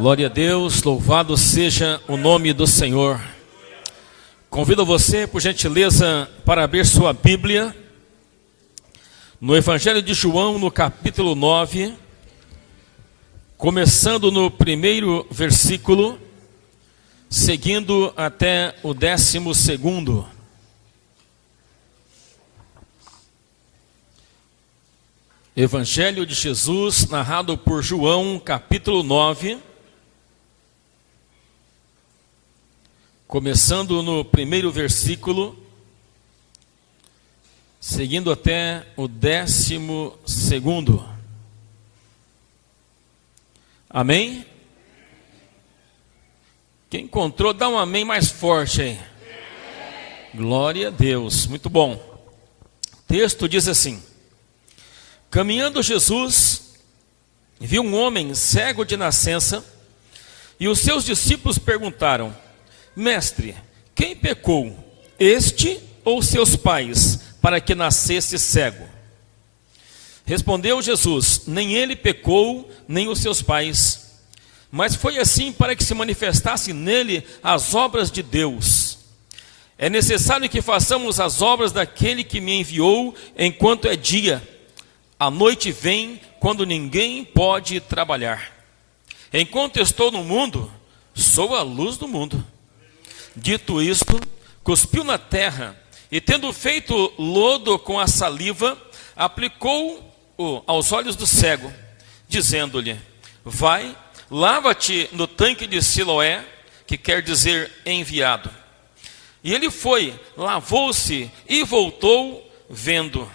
Glória a Deus, louvado seja o nome do Senhor. Convido você, por gentileza, para abrir sua Bíblia no Evangelho de João, no capítulo 9, começando no primeiro versículo, seguindo até o 12º. Evangelho de Jesus, narrado por João, capítulo 9, começando no primeiro versículo, seguindo até o 12º. Amém? Quem encontrou, dá um amém mais forte aí. Glória a Deus, muito bom. O texto diz assim: caminhando Jesus, viu um homem cego de nascença, e os seus discípulos perguntaram: Mestre, quem pecou, este ou seus pais, para que nascesse cego? Respondeu Jesus: nem ele pecou, nem os seus pais, mas foi assim para que se manifestasse nele as obras de Deus. É necessário que façamos as obras daquele que me enviou enquanto é dia. A noite vem quando ninguém pode trabalhar. Enquanto estou no mundo, sou a luz do mundo. Dito isto, cuspiu na terra e, tendo feito lodo com a saliva, aplicou-o aos olhos do cego, dizendo-lhe: vai, lava-te no tanque de Siloé, que quer dizer enviado. E ele foi, lavou-se e voltou vendo.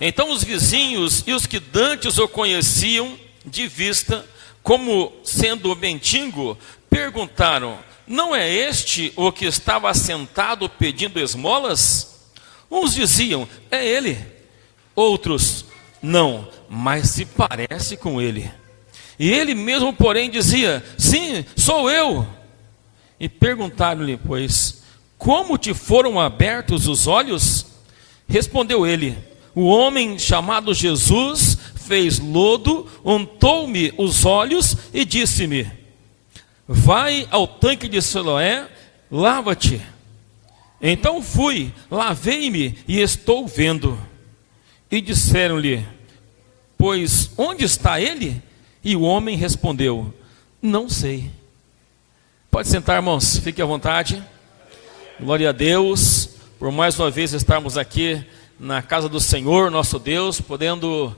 Então os vizinhos e os que dantes o conheciam de vista, como sendo mendigo, perguntaram: não é este o que estava sentado pedindo esmolas? Uns diziam: é ele. Outros: não, mas se parece com ele. E ele mesmo, porém, dizia: sim, sou eu. E perguntaram-lhe, pois, como te foram abertos os olhos? Respondeu ele: o homem chamado Jesus fez lodo, untou-me os olhos e disse-me: vai ao tanque de Siloé, lava-te. Então fui, lavei-me e estou vendo. E disseram-lhe: pois onde está ele? E o homem respondeu: não sei. Pode sentar, irmãos, fique à vontade. Glória a Deus, por mais uma vez estarmos aqui na casa do Senhor, nosso Deus, podendo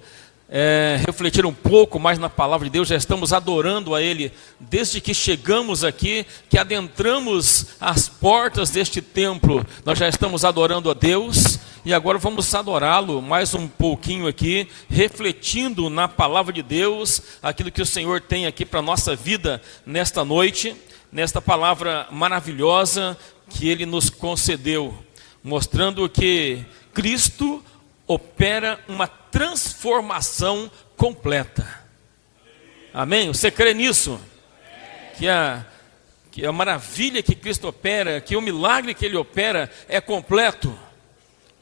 refletir um pouco mais na palavra de Deus. Já estamos adorando a Ele desde que chegamos aqui, que adentramos as portas deste templo. Nós já estamos adorando a Deus e agora vamos adorá-lo mais um pouquinho aqui, refletindo na palavra de Deus, aquilo que o Senhor tem aqui para a nossa vida nesta noite, nesta palavra maravilhosa que Ele nos concedeu, mostrando que Cristo opera uma transformação completa. Amém? Você crê nisso? Que a maravilha que Cristo opera, que o milagre que Ele opera é completo.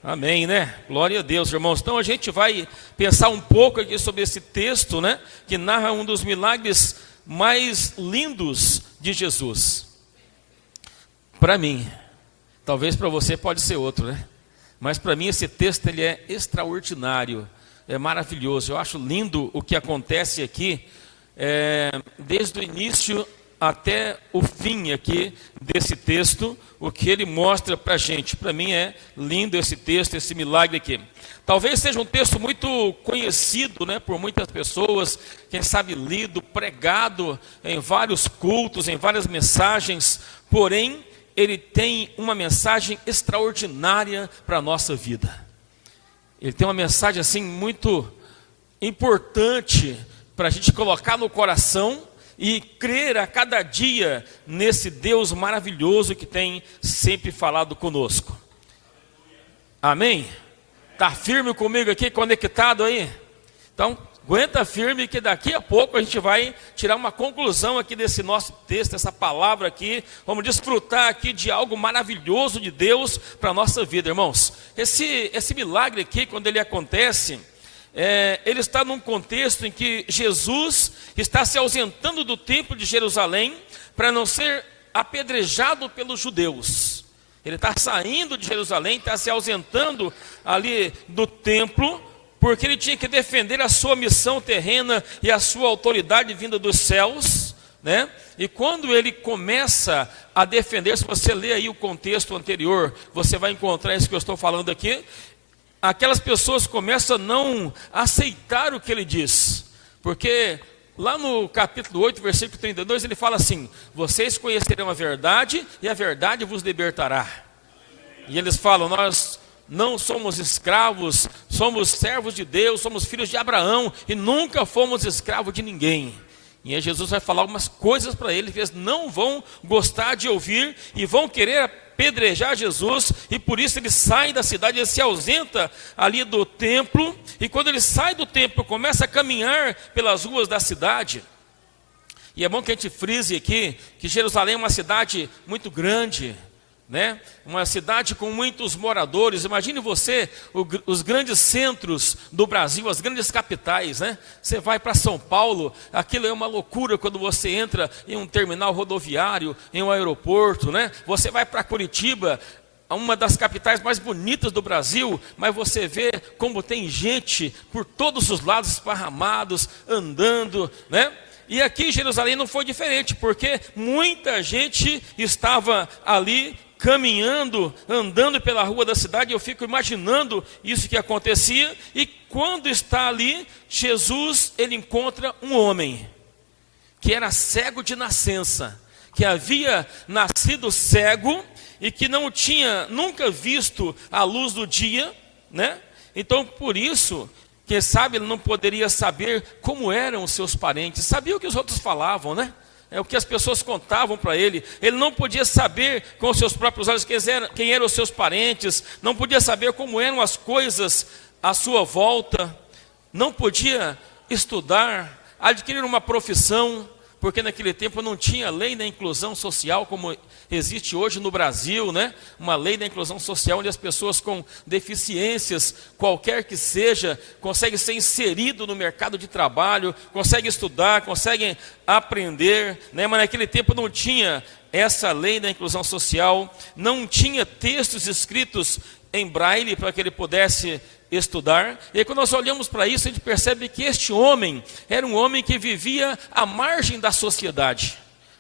Amém, né? Glória a Deus, irmãos. Então a gente vai pensar um pouco aqui sobre esse texto, né? Que narra um dos milagres mais lindos de Jesus. Para mim, talvez para você pode ser outro, né? Mas para mim esse texto ele é extraordinário, é maravilhoso. Eu acho lindo o que acontece aqui, desde o início até o fim aqui desse texto, o que ele mostra para a gente. Para mim é lindo esse texto, esse milagre aqui. Talvez seja um texto muito conhecido, né, por muitas pessoas, quem sabe lido, pregado em vários cultos, em várias mensagens, porém ele tem uma mensagem extraordinária para a nossa vida. Ele tem uma mensagem assim muito importante para a gente colocar no coração e crer a cada dia nesse Deus maravilhoso que tem sempre falado conosco. Amém? Está firme comigo aqui, conectado aí? Então, aguenta firme que daqui a pouco a gente vai tirar uma conclusão aqui desse nosso texto, essa palavra aqui. Vamos desfrutar aqui de algo maravilhoso de Deus para a nossa vida, irmãos. Esse milagre aqui, quando ele acontece, ele está num contexto em que Jesus está se ausentando do templo de Jerusalém para não ser apedrejado pelos judeus. Ele está saindo de Jerusalém, está se ausentando ali do templo, porque ele tinha que defender a sua missão terrena e a sua autoridade vinda dos céus, né? E quando ele começa a defender, se você ler aí o contexto anterior, você vai encontrar isso que eu estou falando aqui. Aquelas pessoas começam a não aceitar o que ele diz, porque lá no capítulo 8, versículo 32, ele fala assim: vocês conhecerão a verdade e a verdade vos libertará. E eles falam: nós não somos escravos, somos servos de Deus, somos filhos de Abraão e nunca fomos escravos de ninguém. E aí Jesus vai falar algumas coisas para eles que eles não vão gostar de ouvir e vão querer apedrejar Jesus, e por isso ele sai da cidade, ele se ausenta ali do templo, e quando ele sai do templo, começa a caminhar pelas ruas da cidade. E é bom que a gente frise aqui, que Jerusalém é uma cidade muito grande, né? Uma cidade com muitos moradores. Imagine você os grandes centros do Brasil, as grandes capitais, né? Você vai para São Paulo, aquilo é uma loucura quando você entra em um terminal rodoviário, em um aeroporto, né? Você vai para Curitiba, uma das capitais mais bonitas do Brasil, mas você vê como tem gente por todos os lados esparramados, andando, né? E aqui em Jerusalém não foi diferente, porque muita gente estava ali caminhando, andando pela rua da cidade. Eu fico imaginando isso que acontecia. E quando está ali, Jesus, ele encontra um homem que era cego de nascença, que havia nascido cego e que não tinha nunca visto a luz do dia, né? Então, por isso, quem sabe ele não poderia saber como eram os seus parentes. Sabia o que os outros falavam, né? É o que as pessoas contavam para ele. Ele não podia saber com os seus próprios olhos quem eram os seus parentes, não podia saber como eram as coisas à sua volta, não podia estudar, adquirir uma profissão, porque naquele tempo não tinha lei da inclusão social como existe hoje no Brasil, né? Uma lei da inclusão social onde as pessoas com deficiências, qualquer que seja, conseguem ser inserido no mercado de trabalho, conseguem estudar, conseguem aprender, né? Mas naquele tempo não tinha essa lei da inclusão social, não tinha textos escritos em braille para que ele pudesse estudar. E aí, quando nós olhamos para isso, a gente percebe que este homem era um homem que vivia à margem da sociedade,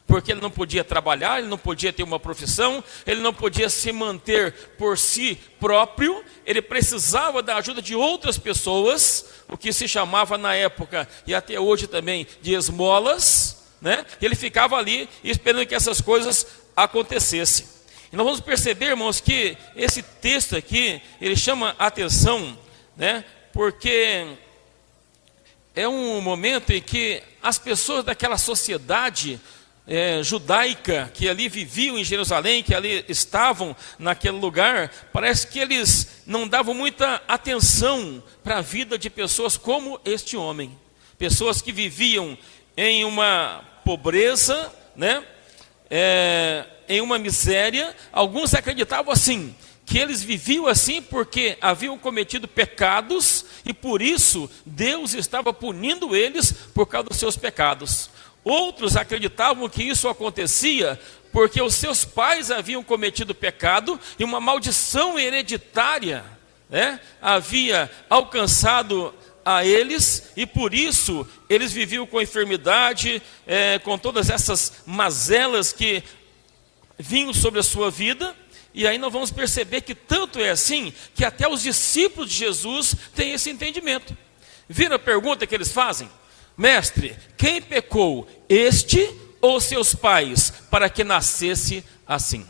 porque ele não podia trabalhar, ele não podia ter uma profissão, ele não podia se manter por si próprio, ele precisava da ajuda de outras pessoas, o que se chamava na época, e até hoje também, de esmolas, né? Ele ficava ali esperando que essas coisas acontecessem. E nós vamos perceber, irmãos, que esse texto aqui, ele chama a atenção, né? Porque é um momento em que as pessoas daquela sociedade judaica, que ali viviam em Jerusalém, que ali estavam naquele lugar, parece que eles não davam muita atenção para a vida de pessoas como este homem. Pessoas que viviam em uma pobreza, né? Em uma miséria. Alguns acreditavam assim, que eles viviam assim porque haviam cometido pecados e por isso Deus estava punindo eles por causa dos seus pecados. Outros acreditavam que isso acontecia porque os seus pais haviam cometido pecado e uma maldição hereditária, né, havia alcançado a eles, e por isso eles viviam com enfermidade, com todas essas mazelas que vinham sobre a sua vida. E aí nós vamos perceber que tanto é assim, que até os discípulos de Jesus têm esse entendimento. Viram a pergunta que eles fazem? Mestre, quem pecou, este ou seus pais, para que nascesse assim?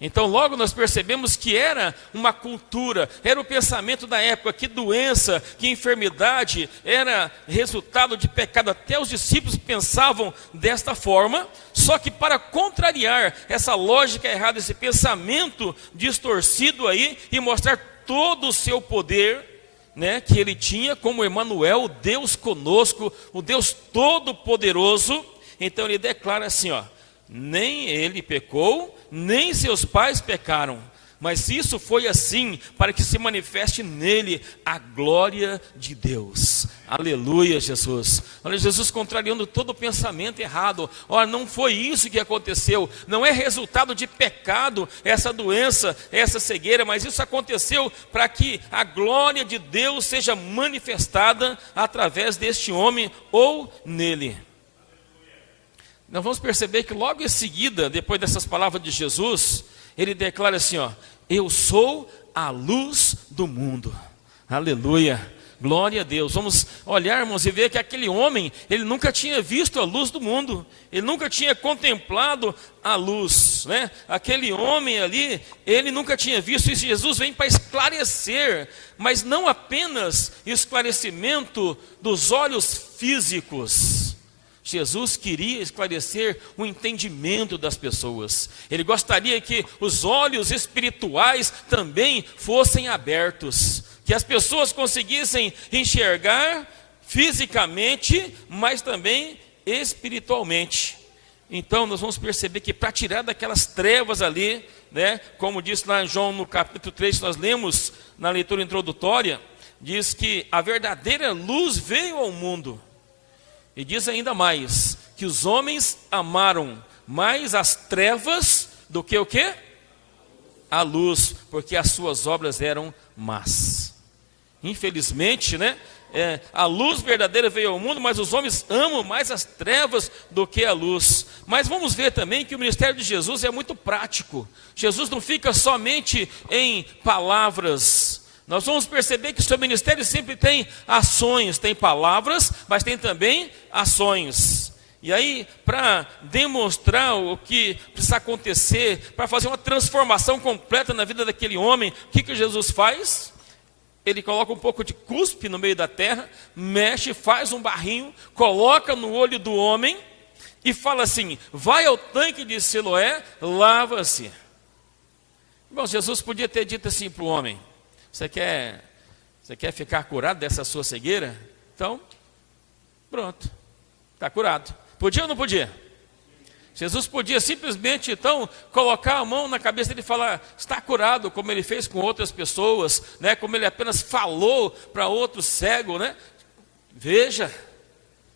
Então logo nós percebemos que era uma cultura, era o pensamento da época, que doença, que enfermidade era resultado de pecado. Até os discípulos pensavam desta forma, só que para contrariar essa lógica errada, esse pensamento distorcido aí, e mostrar todo o seu poder, né, que ele tinha como Emanuel, o Deus conosco, o Deus todo-poderoso, então ele declara assim, ó: nem ele pecou, nem seus pais pecaram, mas isso foi assim para que se manifeste nele a glória de Deus. Aleluia, Jesus. Olha, Jesus contrariando todo o pensamento errado. Olha, não foi isso que aconteceu, não é resultado de pecado essa doença, essa cegueira, mas isso aconteceu para que a glória de Deus seja manifestada através deste homem ou nele. Nós vamos perceber que logo em seguida, depois dessas palavras de Jesus, ele declara assim, ó: eu sou a luz do mundo. Aleluia, glória a Deus. Vamos olhar, irmãos, e ver que aquele homem, ele nunca tinha visto a luz do mundo, ele nunca tinha contemplado a luz, né? Aquele homem ali, ele nunca tinha visto isso. Jesus vem para esclarecer, mas não apenas esclarecimento dos olhos físicos. Jesus queria esclarecer o entendimento das pessoas. Ele gostaria que os olhos espirituais também fossem abertos, que as pessoas conseguissem enxergar fisicamente, mas também espiritualmente. Então nós vamos perceber que para tirar daquelas trevas ali, né, como diz lá em João no capítulo 3, nós lemos na leitura introdutória, diz que a verdadeira luz veio ao mundo. E diz ainda mais, que os homens amaram mais as trevas do que o quê? A luz, porque as suas obras eram más. Infelizmente, né? A luz verdadeira veio ao mundo, mas os homens amam mais as trevas do que a luz. Mas vamos ver também que o ministério de Jesus é muito prático. Jesus não fica somente em palavras. Nós vamos perceber que o seu ministério sempre tem ações, tem palavras, mas tem também ações. E aí, para demonstrar o que precisa acontecer, para fazer uma transformação completa na vida daquele homem, o que Jesus faz? Ele coloca um pouco de cuspe no meio da terra, mexe, faz um barrinho, coloca no olho do homem e fala assim: vai ao tanque de Siloé, lava-se. Bom, Jesus podia ter dito assim para o homem: Você quer ficar curado dessa sua cegueira? Então, pronto, está curado. Podia ou não podia? Jesus podia simplesmente, então, colocar a mão na cabeça dele e falar: está curado, como ele fez com outras pessoas, né? Como ele apenas falou para outro cego, né? Veja,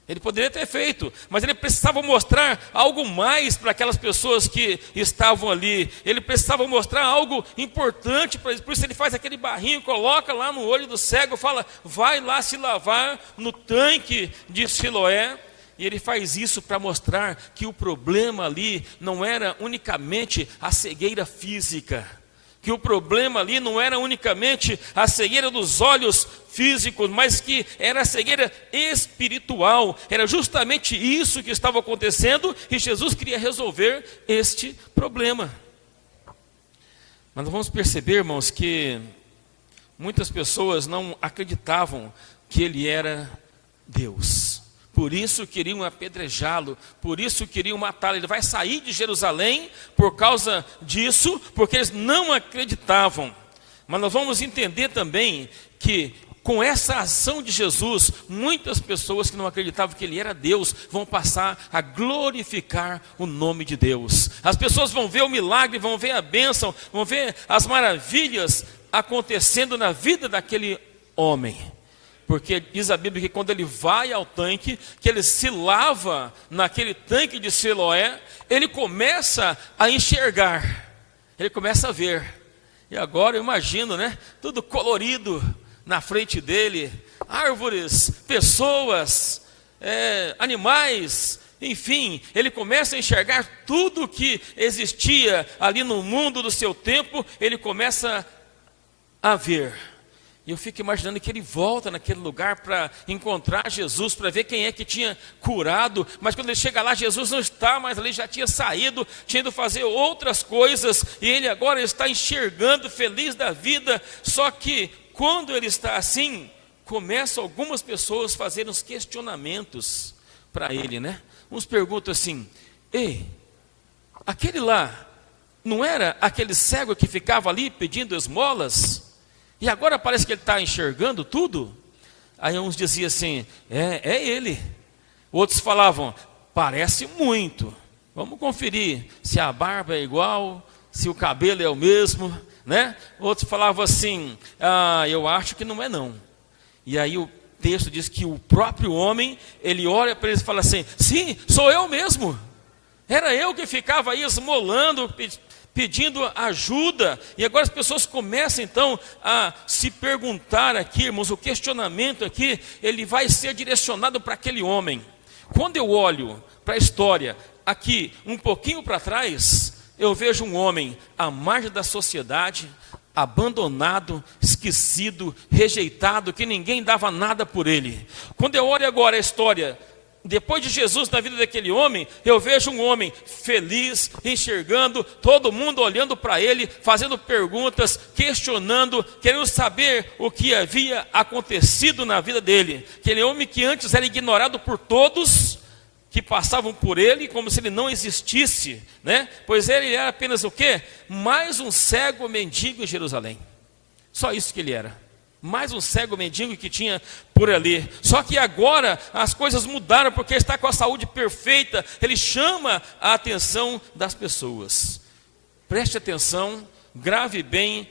ele poderia ter feito, mas ele precisava mostrar algo mais para aquelas pessoas que estavam ali. Ele precisava mostrar algo importante para eles. Por isso ele faz aquele barrinho, coloca lá no olho do cego, fala: vai lá se lavar no tanque de Siloé. E ele faz isso para mostrar que o problema ali não era unicamente a cegueira física, que o problema ali não era unicamente a cegueira dos olhos físicos, mas que era a cegueira espiritual. Era justamente isso que estava acontecendo e Jesus queria resolver este problema. Mas nós vamos perceber, irmãos, que muitas pessoas não acreditavam que ele era Deus. Por isso queriam apedrejá-lo, por isso queriam matá-lo. Ele vai sair de Jerusalém por causa disso, porque eles não acreditavam. Mas nós vamos entender também que com essa ação de Jesus, muitas pessoas que não acreditavam que ele era Deus, vão passar a glorificar o nome de Deus. As pessoas vão ver o milagre, vão ver a bênção, vão ver as maravilhas acontecendo na vida daquele homem. Porque diz a Bíblia que quando ele vai ao tanque, que ele se lava naquele tanque de Siloé, ele começa a enxergar, ele começa a ver. E agora eu imagino, né, tudo colorido na frente dele, árvores, pessoas, animais, enfim, ele começa a enxergar tudo que existia ali no mundo do seu tempo, ele começa a ver. E eu fico imaginando que ele volta naquele lugar para encontrar Jesus, para ver quem é que tinha curado. Mas quando ele chega lá, Jesus não está mais ali, já tinha saído, tinha ido fazer outras coisas. E ele agora está enxergando, feliz da vida. Só que quando ele está assim, começam algumas pessoas a fazer uns questionamentos para ele, né? Uns perguntam assim: ei, aquele lá, não era aquele cego que ficava ali pedindo esmolas? E agora parece que ele está enxergando tudo? Aí uns diziam assim: é ele. Outros falavam: parece muito. Vamos conferir se a barba é igual, se o cabelo é o mesmo, né? Outros falavam assim, eu acho que não é não. E aí o texto diz que o próprio homem, ele olha para eles e fala assim, sim, sou eu mesmo. Era eu que ficava aí esmolando, pedindo ajuda. E agora as pessoas começam então a se perguntar aqui, irmãos, o questionamento aqui, ele vai ser direcionado para aquele homem. Quando eu olho para a história aqui, um pouquinho para trás, eu vejo um homem à margem da sociedade, abandonado, esquecido, rejeitado, que ninguém dava nada por ele. Quando eu olho agora a história, depois de Jesus na vida daquele homem, eu vejo um homem feliz, enxergando, todo mundo olhando para ele, fazendo perguntas, questionando, querendo saber o que havia acontecido na vida dele. Aquele homem que antes era ignorado por todos, que passavam por ele como se ele não existisse, né? Pois ele era apenas o quê? Mais um cego mendigo em Jerusalém. Só isso que ele era. Mais um cego mendigo que tinha por ali. Só que agora as coisas mudaram, porque ele está com a saúde perfeita. Ele chama a atenção das pessoas. Preste atenção, grave bem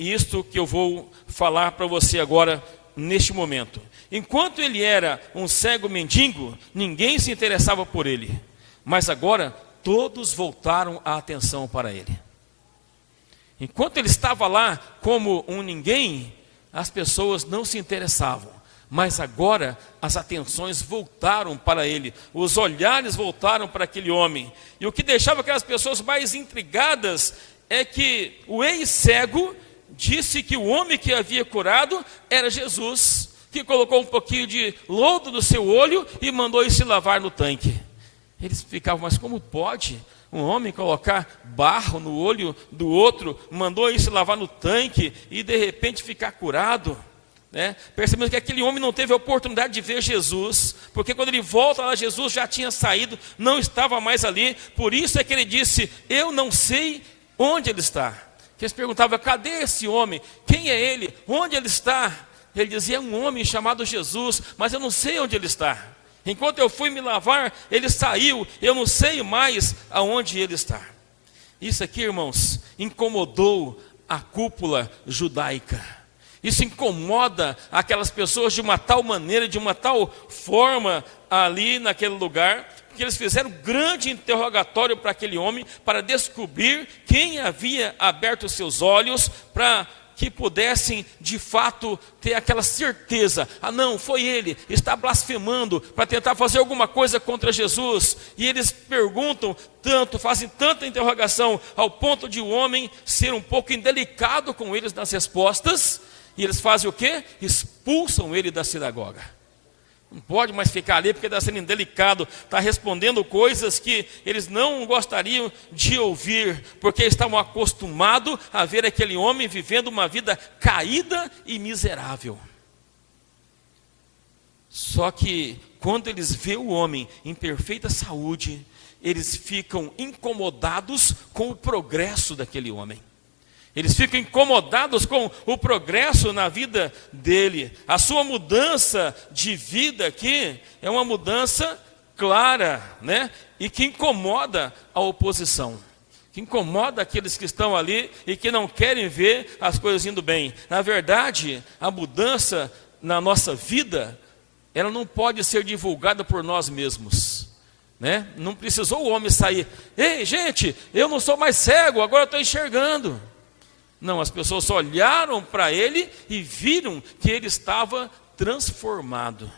isto que eu vou falar para você agora, neste momento. Enquanto ele era um cego mendigo, ninguém se interessava por ele. Mas agora todos voltaram a atenção para ele. Enquanto ele estava lá como um ninguém, as pessoas não se interessavam. Mas agora as atenções voltaram para ele, os olhares voltaram para aquele homem. E o que deixava aquelas pessoas mais intrigadas é que o ex-cego disse que o homem que havia curado era Jesus, que colocou um pouquinho de lodo no seu olho e mandou ele se lavar no tanque. Eles ficavam, mas como pode um homem colocar barro no olho do outro, mandou ele se lavar no tanque e de repente ficar curado? Né? Percebemos que aquele homem não teve a oportunidade de ver Jesus, porque quando ele volta lá, Jesus já tinha saído, não estava mais ali. Por isso é que ele disse, eu não sei onde ele está. Que eles perguntavam, cadê esse homem? Quem é ele? Onde ele está? Ele dizia, é um homem chamado Jesus, mas eu não sei onde ele está. Enquanto eu fui me lavar, ele saiu, eu não sei mais aonde ele está. Isso aqui, irmãos, incomodou a cúpula judaica. Isso incomoda aquelas pessoas de uma tal maneira, de uma tal forma ali naquele lugar, que eles fizeram um grande interrogatório para aquele homem, para descobrir quem havia aberto os seus olhos, para que pudessem de fato ter aquela certeza, não, foi ele, está blasfemando, para tentar fazer alguma coisa contra Jesus. E eles perguntam tanto, fazem tanta interrogação, ao ponto de o homem ser um pouco indelicado com eles nas respostas, e eles fazem o quê? Expulsam ele da sinagoga. Não pode mais ficar ali porque está sendo indelicado, está respondendo coisas que eles não gostariam de ouvir, porque estavam acostumados a ver aquele homem vivendo uma vida caída e miserável. Só que quando eles veem o homem em perfeita saúde, eles ficam incomodados com o progresso daquele homem. Eles ficam incomodados com o progresso na vida dele. A sua mudança de vida aqui é uma mudança clara, né? E que incomoda a oposição. Que incomoda aqueles que estão ali e que não querem ver as coisas indo bem. Na verdade, a mudança na nossa vida, ela não pode ser divulgada por nós mesmos. Né? Não precisou o homem sair. Ei, gente, eu não sou mais cego, agora eu estou enxergando. Não, as pessoas olharam para ele e viram que ele estava transformado.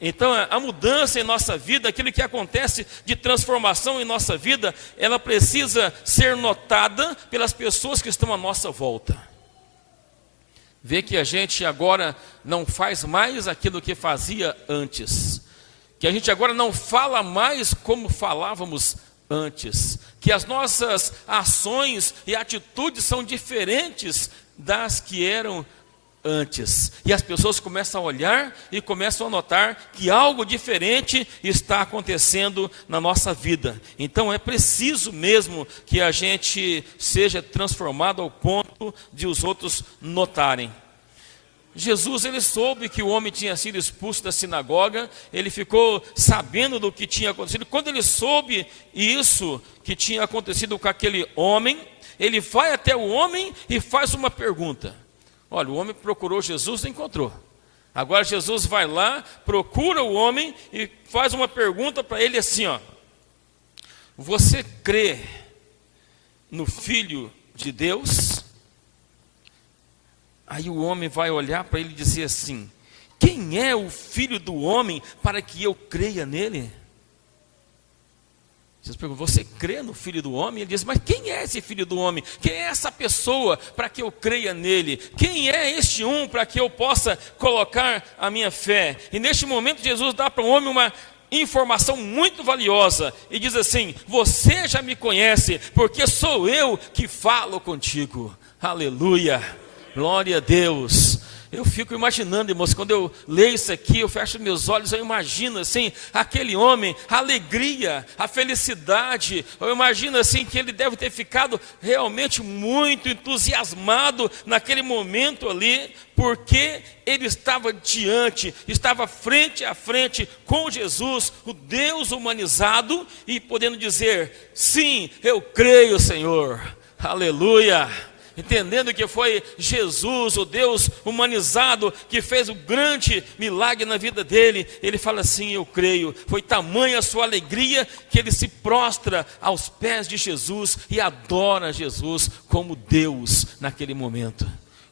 Então, a mudança em nossa vida, aquilo que acontece de transformação em nossa vida, ela precisa ser notada pelas pessoas que estão à nossa volta. Vê que a gente agora não faz mais aquilo que fazia antes. Que a gente agora não fala mais como falávamos antes, que as nossas ações e atitudes são diferentes das que eram antes, e as pessoas começam a olhar e começam a notar que algo diferente está acontecendo na nossa vida. Então é preciso mesmo que a gente seja transformado ao ponto de os outros notarem. Jesus, ele soube que o homem tinha sido expulso da sinagoga, ele ficou sabendo do que tinha acontecido. Quando ele soube isso que tinha acontecido com aquele homem, ele vai até o homem e faz uma pergunta. Olha, o homem procurou Jesus e encontrou. Agora Jesus vai lá, procura o homem e faz uma pergunta para ele assim, ó: você crê no Filho de Deus? Aí o homem vai olhar para ele e dizer assim: quem é o Filho do homem para que eu creia nele? Jesus pergunta: você crê no Filho do homem? Ele diz: mas quem é esse Filho do homem? Quem é essa pessoa para que eu creia nele? Quem é este um para que eu possa colocar a minha fé? E neste momento Jesus dá para o homem uma informação muito valiosa e diz assim: você já me conhece, porque sou eu que falo contigo. Aleluia, glória a Deus. Eu fico imaginando, irmãos, quando eu leio isso aqui, eu fecho meus olhos, eu imagino assim, aquele homem, a alegria, a felicidade. Eu imagino assim que ele deve ter ficado realmente muito entusiasmado naquele momento ali, porque ele estava estava frente a frente com Jesus, o Deus humanizado, e podendo dizer: sim, eu creio, Senhor. Aleluia. Entendendo que foi Jesus, o Deus humanizado, que fez o grande milagre na vida dele, ele fala assim: eu creio. Foi tamanha a sua alegria que ele se prostra aos pés de Jesus e adora Jesus como Deus naquele momento.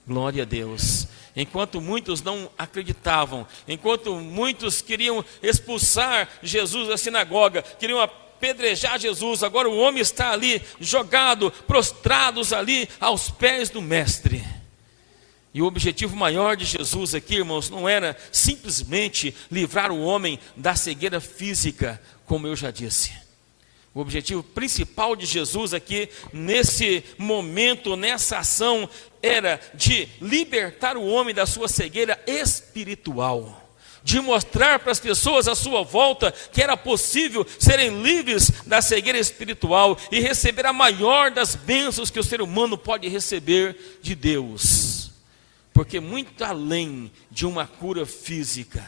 Glória a Deus. Enquanto muitos não acreditavam, enquanto muitos queriam expulsar Jesus da sinagoga, queriam apedrejar Jesus, agora o homem está ali jogado, prostrados ali aos pés do mestre. E o objetivo maior de Jesus aqui, irmãos, não era simplesmente livrar o homem da cegueira física, como eu já disse. O objetivo principal de Jesus aqui, nesse momento, nessa ação, era de libertar o homem da sua cegueira espiritual, de mostrar para as pessoas à sua volta que era possível serem livres da cegueira espiritual e receber a maior das bênçãos que o ser humano pode receber de Deus. Porque muito além de uma cura física,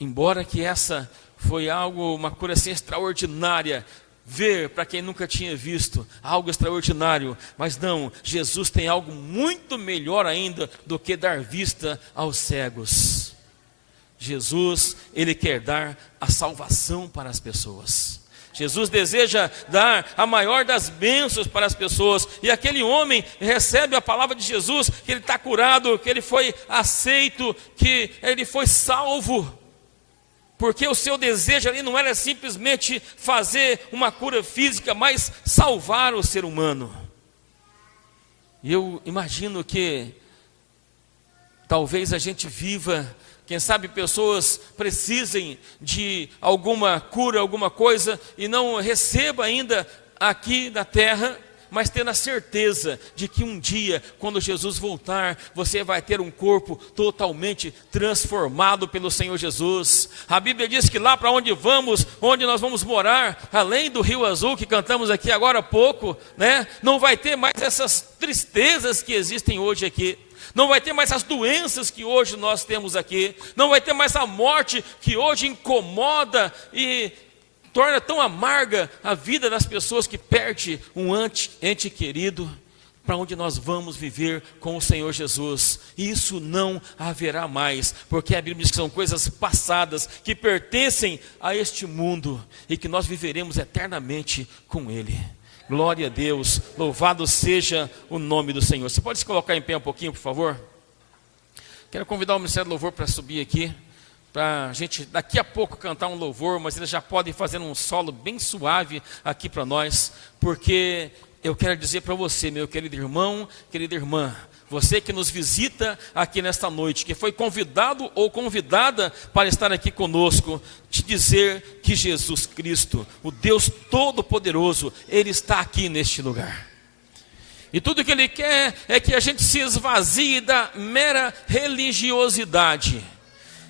embora que essa foi uma cura assim extraordinária, ver para quem nunca tinha visto, algo extraordinário, mas não, Jesus tem algo muito melhor ainda do que dar vista aos cegos. Jesus, ele quer dar a salvação para as pessoas. Jesus deseja dar a maior das bênçãos para as pessoas. E aquele homem recebe a palavra de Jesus, que ele está curado, que ele foi aceito, que ele foi salvo. Porque o seu desejo ali não era simplesmente fazer uma cura física, mas salvar o ser humano. E eu imagino que talvez a gente viva, quem sabe pessoas precisem de alguma cura, alguma coisa, e não receba ainda aqui na terra, mas tendo a certeza de que um dia, quando Jesus voltar, você vai ter um corpo totalmente transformado pelo Senhor Jesus. A Bíblia diz que lá para onde nós vamos morar, além do Rio Azul, que cantamos aqui agora há pouco, né, não vai ter mais essas tristezas que existem hoje aqui. Não vai ter mais as doenças que hoje nós temos aqui. Não vai ter mais a morte que hoje incomoda e torna tão amarga a vida das pessoas que perde um ente querido. Para onde nós vamos viver com o Senhor Jesus. Isso não haverá mais, porque a Bíblia diz que são coisas passadas, que pertencem a este mundo, e que nós viveremos eternamente com Ele. Glória a Deus, louvado seja o nome do Senhor. Você pode se colocar em pé um pouquinho, por favor? Quero convidar o Ministério do Louvor para subir aqui, para a gente daqui a pouco cantar um louvor, mas eles já podem fazer um solo bem suave aqui para nós, porque eu quero dizer para você, meu querido irmão, querida irmã, você que nos visita aqui nesta noite, que foi convidado ou convidada para estar aqui conosco, te dizer que Jesus Cristo, o Deus Todo-Poderoso, Ele está aqui neste lugar. E tudo que Ele quer é que a gente se esvazie da mera religiosidade,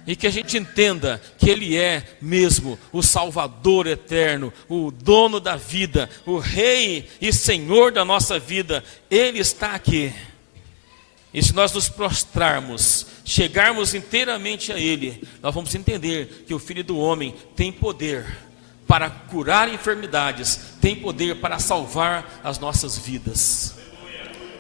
e que a gente entenda que Ele é mesmo o Salvador eterno, o dono da vida, o Rei e Senhor da nossa vida. Ele está aqui. E se nós nos prostrarmos, chegarmos inteiramente a Ele, nós vamos entender que o Filho do Homem tem poder para curar enfermidades, tem poder para salvar as nossas vidas.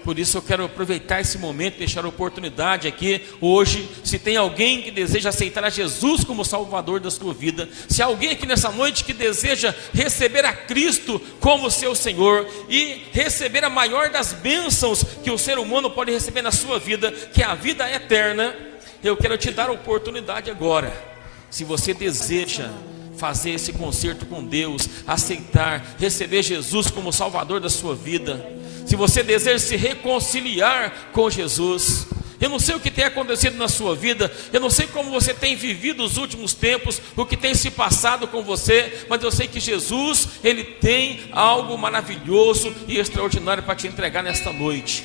Por isso eu quero aproveitar esse momento, deixar a oportunidade aqui, hoje, se tem alguém que deseja aceitar a Jesus como Salvador da sua vida, se há alguém aqui nessa noite que deseja receber a Cristo como seu Senhor, e receber a maior das bênçãos que o ser humano pode receber na sua vida, que é a vida eterna, eu quero te dar a oportunidade agora. Se você deseja fazer esse concerto com Deus, aceitar, receber Jesus como Salvador da sua vida, se você deseja se reconciliar com Jesus, eu não sei o que tem acontecido na sua vida, eu não sei como você tem vivido os últimos tempos, o que tem se passado com você, mas eu sei que Jesus, Ele tem algo maravilhoso e extraordinário para te entregar nesta noite.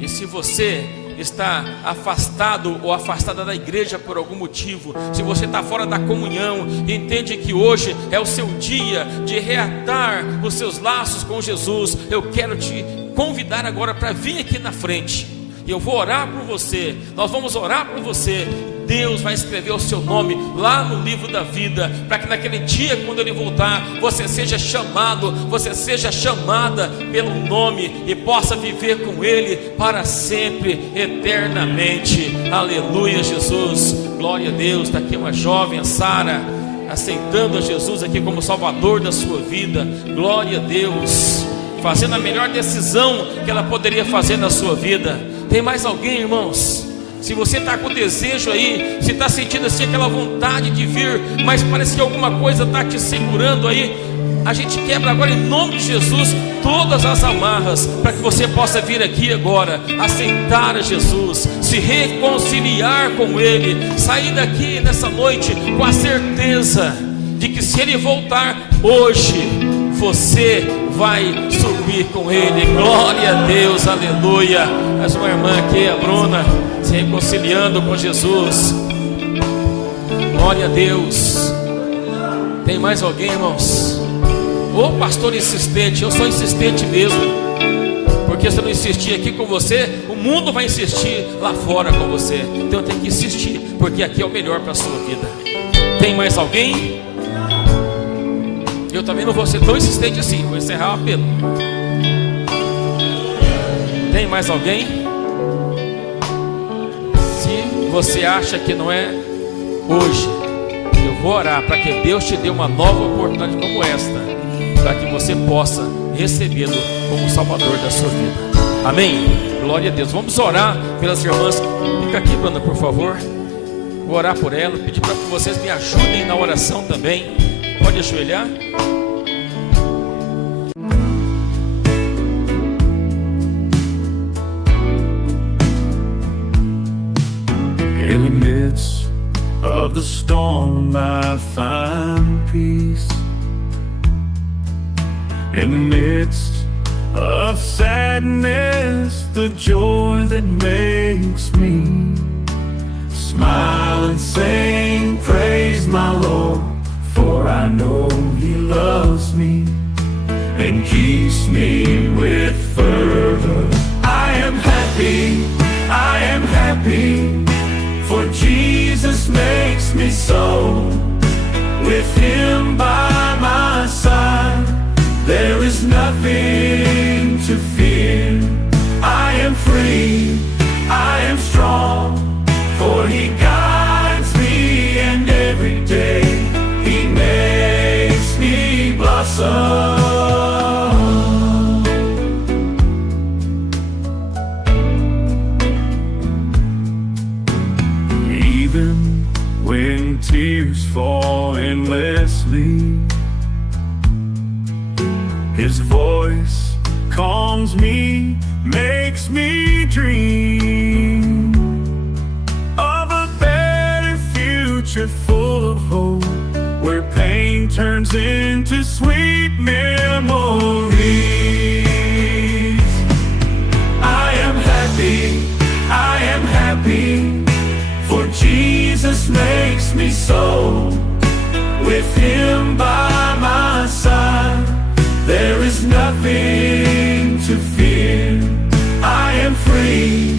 E se você está afastado ou afastada da igreja por algum motivo, se você está fora da comunhão e entende que hoje é o seu dia de reatar os seus laços com Jesus, eu quero te convidar agora para vir aqui na frente. E eu vou orar por você, nós vamos orar por você. Deus vai escrever o seu nome lá no livro da vida, para que naquele dia, quando Ele voltar, você seja chamado, você seja chamada pelo nome e possa viver com Ele para sempre, eternamente. Aleluia, Jesus, glória a Deus. Está aqui uma jovem, a Sara, aceitando a Jesus aqui como Salvador da sua vida. Glória a Deus, fazendo a melhor decisão que ela poderia fazer na sua vida. Tem mais alguém, irmãos? Se você está com desejo aí, se está sentindo assim aquela vontade de vir, mas parece que alguma coisa está te segurando aí, a gente quebra agora em nome de Jesus todas as amarras, para que você possa vir aqui agora, aceitar a Jesus, se reconciliar com Ele, sair daqui nessa noite com a certeza de que se Ele voltar hoje, você vai subir com Ele. Glória a Deus, aleluia. Mais uma irmã aqui, a Bruna, se reconciliando com Jesus. Glória a Deus. Tem mais alguém, irmãos? Ô pastor insistente, eu sou insistente mesmo, porque se eu não insistir aqui com você, o mundo vai insistir lá fora com você. Então eu tenho que insistir, porque aqui é o melhor para a sua vida. Tem mais alguém? Eu também não vou ser tão insistente assim, vou encerrar o apelo. Tem mais alguém? Se você acha que não é hoje, eu vou orar para que Deus te dê uma nova oportunidade como esta, para que você possa recebê-lo como Salvador da sua vida. Amém? Glória a Deus. Vamos orar pelas irmãs. Fica aqui, Bruna, por favor. Vou orar por ela, pedir para que vocês me ajudem na oração também. Pode ajoelhar. In the midst of the storm I find peace. In the midst of sadness, the joy that makes me smile and sing, praise my Lord, for I know He loves me and keeps me with fervor. I am happy, for Jesus makes me so. With Him by my side, there is nothing to fear. I am free, I am strong, for He guides me, and every day He makes me blossom. Even when tears fall endlessly, His voice calms me, makes me dream of a better future full of hope, where pain turns into sweet memories. I am happy, for Jesus makes me so. With Him by my side, there is nothing to fear. I am free,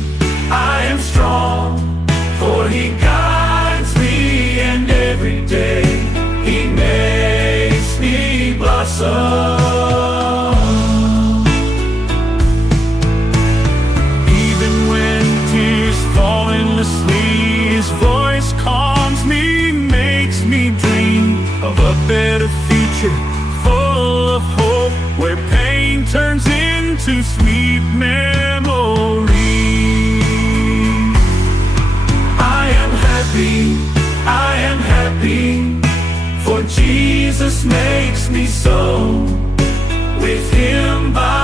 son. Even when tears fall endlessly, his voice calms me, makes me dream of a better future, full of hope, where pain turns into sweet memories. I am happy, for Jesus makes me so. With him by